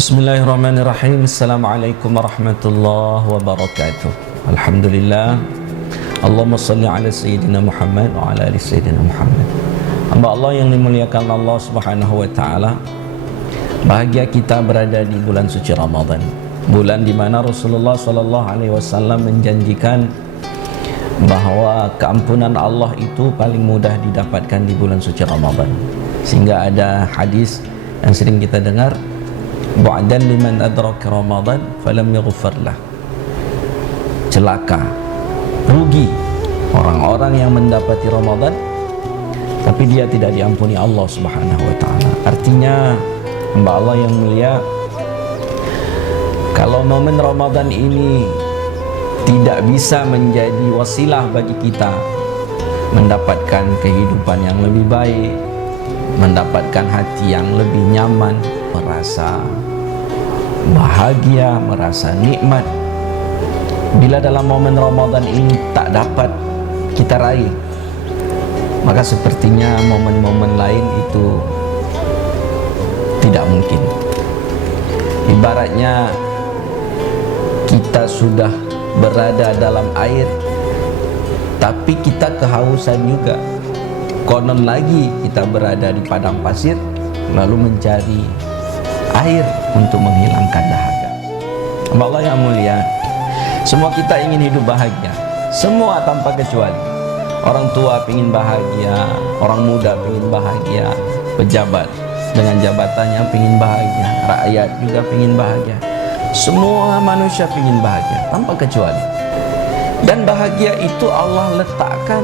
Bismillahirrahmanirrahim. Assalamualaikum warahmatullahi wabarakatuh. Alhamdulillah. Allahumma salli ala Sayyidina Muhammad wa ala ali Sayyidina Muhammad. Hamba Allah yang dimuliakan Allah subhanahu wa ta'ala, bahagia kita berada di bulan suci Ramadan, bulan di mana Rasulullah SAW menjanjikan bahawa keampunan Allah itu paling mudah didapatkan di bulan suci Ramadan. Sehingga ada hadis yang sering kita dengar, bu'dan liman adraka Ramadan falam yaghfar lah. Celaka, rugi orang-orang yang mendapati Ramadan tapi dia tidak diampuni Allah Subhanahu wa taala. Artinya, hamba Allah yang mulia, kalau momen Ramadan ini tidak bisa menjadi wasilah bagi kita mendapatkan kehidupan yang lebih baik, mendapatkan hati yang lebih nyaman, merasa bahagia, merasa nikmat, bila dalam momen Ramadan ini tak dapat kita raih, maka sepertinya momen-momen lain itu tidak mungkin. Ibaratnya kita sudah berada dalam air tapi kita kehausan juga. Konon lagi kita berada di padang pasir lalu mencari air untuk menghilangkan dahaga. Allah yang mulia, semua kita ingin hidup bahagia, semua tanpa kecuali. Orang tua ingin bahagia, orang muda ingin bahagia, pejabat dengan jabatannya ingin bahagia, rakyat juga ingin bahagia. Semua manusia ingin bahagia tanpa kecuali. Dan bahagia itu Allah letakkan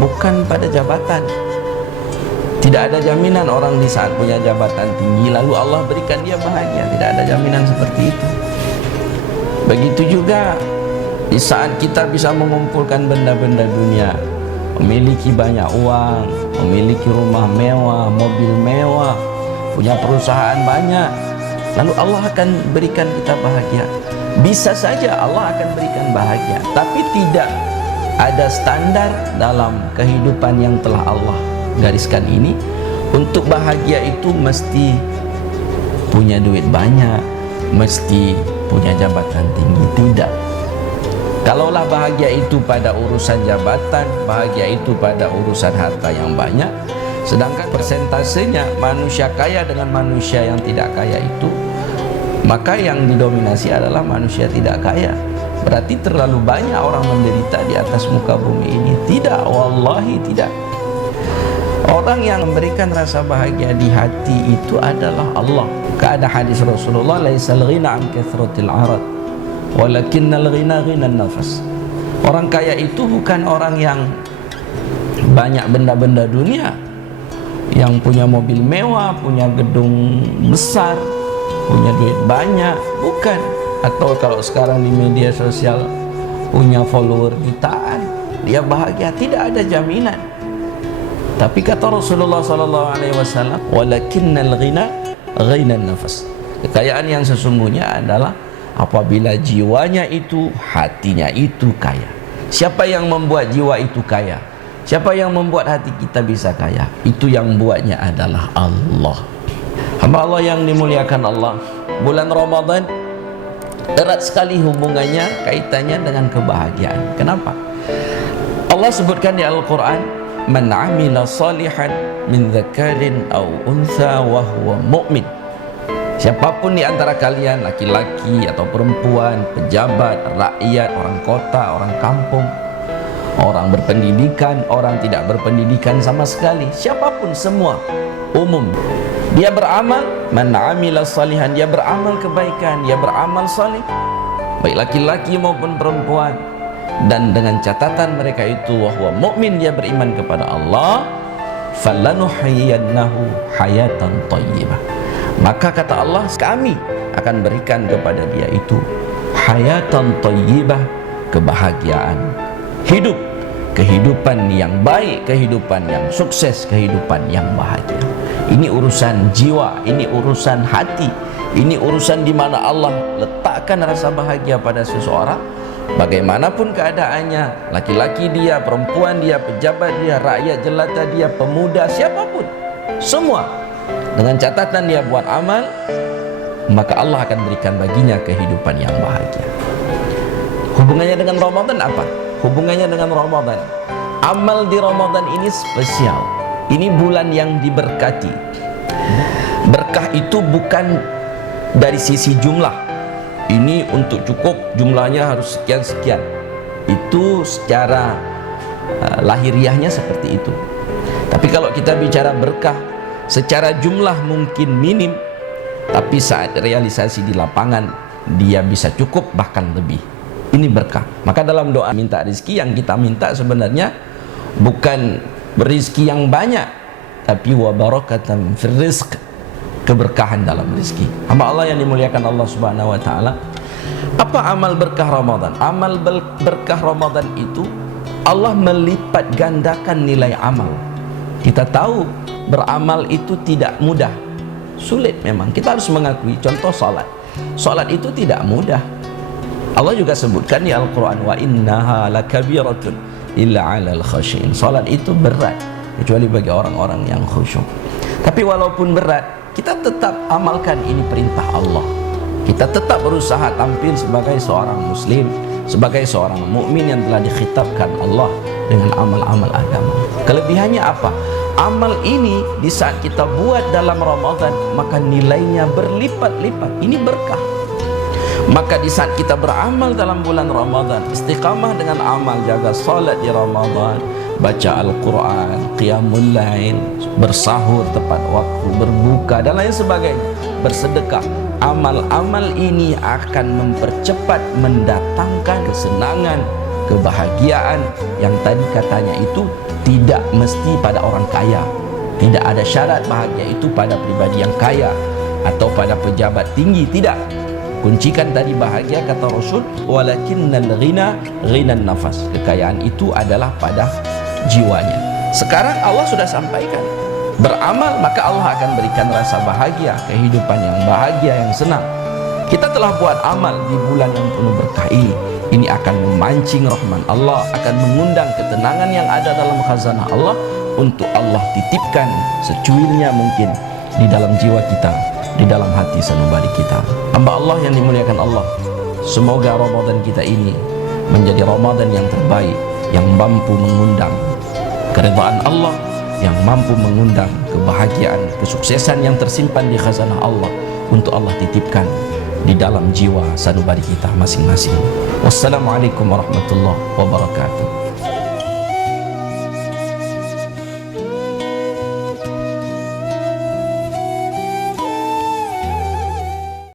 bukan pada jabatan. Tidak ada jaminan orang di saat punya jabatan tinggi lalu Allah berikan dia bahagia. Tidak ada jaminan seperti itu. Begitu juga di saat kita bisa mengumpulkan benda-benda dunia, memiliki banyak uang, memiliki rumah mewah, mobil mewah, punya perusahaan banyak, lalu Allah akan berikan kita bahagia. Bisa saja Allah akan berikan bahagia, tapi tidak ada standar dalam kehidupan yang telah Allah gariskan ini. Untuk bahagia itu mesti punya duit banyak, mesti punya jabatan tinggi. Tidak. Kalaulah bahagia itu pada urusan jabatan, bahagia itu pada urusan harta yang banyak, sedangkan persentasenya manusia kaya dengan manusia yang tidak kaya itu, maka yang didominasi adalah manusia tidak kaya. Berarti terlalu banyak orang menderita di atas muka bumi ini. Tidak, wallahi tidak. Orang yang memberikan rasa bahagia di hati itu adalah Allah. Ada hadis Rasulullah, laisal ghina an kathratil arad, walakinnal ghina ghinan nafas. Orang kaya itu bukan orang yang banyak benda-benda dunia, yang punya mobil mewah, punya gedung besar, punya duit banyak, bukan. Atau kalau sekarang di media sosial punya follower jutaan, dia bahagia. Tidak ada jaminan. Tapi kata Rasulullah SAW, walakinnal ghina ghinan nafas. Kekayaan yang sesungguhnya adalah apabila jiwanya itu, hatinya itu kaya. Siapa yang membuat jiwa itu kaya? Siapa yang membuat hati kita bisa kaya? Itu yang buatnya adalah Allah. Hamba Allah yang dimuliakan Allah, bulan Ramadan erat sekali hubungannya, kaitannya dengan kebahagiaan. Kenapa? Allah sebutkan di Al-Quran, man amila salihan min dzakarin aw untha wa huwa mu'min. Siapapun di antara kalian, laki-laki atau perempuan, pejabat, rakyat, orang kota, orang kampung, orang berpendidikan, orang tidak berpendidikan sama sekali, siapapun, semua umum, dia beramal, man amila salihan, dia beramal kebaikan, dia beramal salih, baik laki-laki maupun perempuan, dan dengan catatan mereka itu wahwa mukmin, dia beriman kepada Allah, falanuhyiyannahu hayatan thayyibah, maka kata Allah, kami akan berikan kepada dia itu hayatan thayyibah, kebahagiaan hidup, kehidupan yang baik, kehidupan yang sukses, kehidupan yang bahagia. Ini urusan jiwa, ini urusan hati, ini urusan di mana Allah letakkan rasa bahagia pada seseorang. Bagaimanapun keadaannya, laki-laki dia, perempuan dia, pejabat dia, rakyat jelata dia, pemuda, siapapun, semua, dengan catatan dia buat amal, maka Allah akan berikan baginya kehidupan yang bahagia. Hubungannya dengan Ramadan apa? Hubungannya dengan Ramadan, amal di Ramadan ini spesial. Ini bulan yang diberkati. Berkah itu bukan dari sisi jumlah, ini untuk cukup jumlahnya harus sekian-sekian. Itu secara lahiriahnya seperti itu. Tapi kalau kita bicara berkah, secara jumlah mungkin minim, tapi saat realisasi di lapangan dia bisa cukup bahkan lebih. Ini berkah. Maka dalam doa minta rezeki, yang kita minta sebenarnya bukan rezeki yang banyak, tapi wa barakatan fir rizq, keberkahan dalam rezeki. Hamba Allah yang dimuliakan Allah Subhanahu wa taala, apa amal berkah Ramadan? Amal berkah Ramadan itu Allah melipat gandakan nilai amal. Kita tahu beramal itu tidak mudah, sulit memang, kita harus mengakui. Contoh salat, salat itu tidak mudah. Allah juga sebutkan di Al-Quran, wa innaha lakabiratun illa 'alal khashiin. Salat itu berat kecuali bagi orang-orang yang khusyuk. Tapi walaupun berat, kita tetap amalkan, ini perintah Allah. Kita tetap berusaha tampil sebagai seorang muslim, sebagai seorang mukmin yang telah dikhitabkan Allah dengan amal-amal agama. Kelebihannya apa? Amal ini di saat kita buat dalam Ramadan, maka nilainya berlipat-lipat. Ini berkah. Maka di saat kita beramal dalam bulan Ramadan, istiqamah dengan amal, jaga salat di Ramadan, baca Al-Quran, qiyamul lail, bersahur tepat waktu, berbuka dan lain sebagainya, bersedekah. Amal-amal ini akan mempercepat mendatangkan kesenangan, kebahagiaan yang tadi katanya itu tidak mesti pada orang kaya. Tidak ada syarat bahagia itu pada pribadi yang kaya atau pada pejabat tinggi, tidak. Kuncikan tadi bahagia, kata Rasul, walakinnal ghina ghinan nafas. Kekayaan itu adalah pada jiwanya. Sekarang Allah sudah sampaikan, beramal maka Allah akan berikan rasa bahagia, kehidupan yang bahagia, yang senang. Kita telah buat amal di bulan yang penuh berkah ini. Ini akan memancing rahman Allah, akan mengundang ketenangan yang ada dalam khazanah Allah untuk Allah titipkan secuilnya mungkin di dalam jiwa kita, di dalam hati sanubari kita. Hamba Allah yang dimuliakan Allah, semoga Ramadan kita ini menjadi Ramadan yang terbaik, yang mampu mengundang keridhaan Allah, yang mampu mengundang kebahagiaan, kesuksesan yang tersimpan di khazanah Allah untuk Allah titipkan di dalam jiwa sanubari kita masing-masing. Wassalamualaikum warahmatullahi wabarakatuh.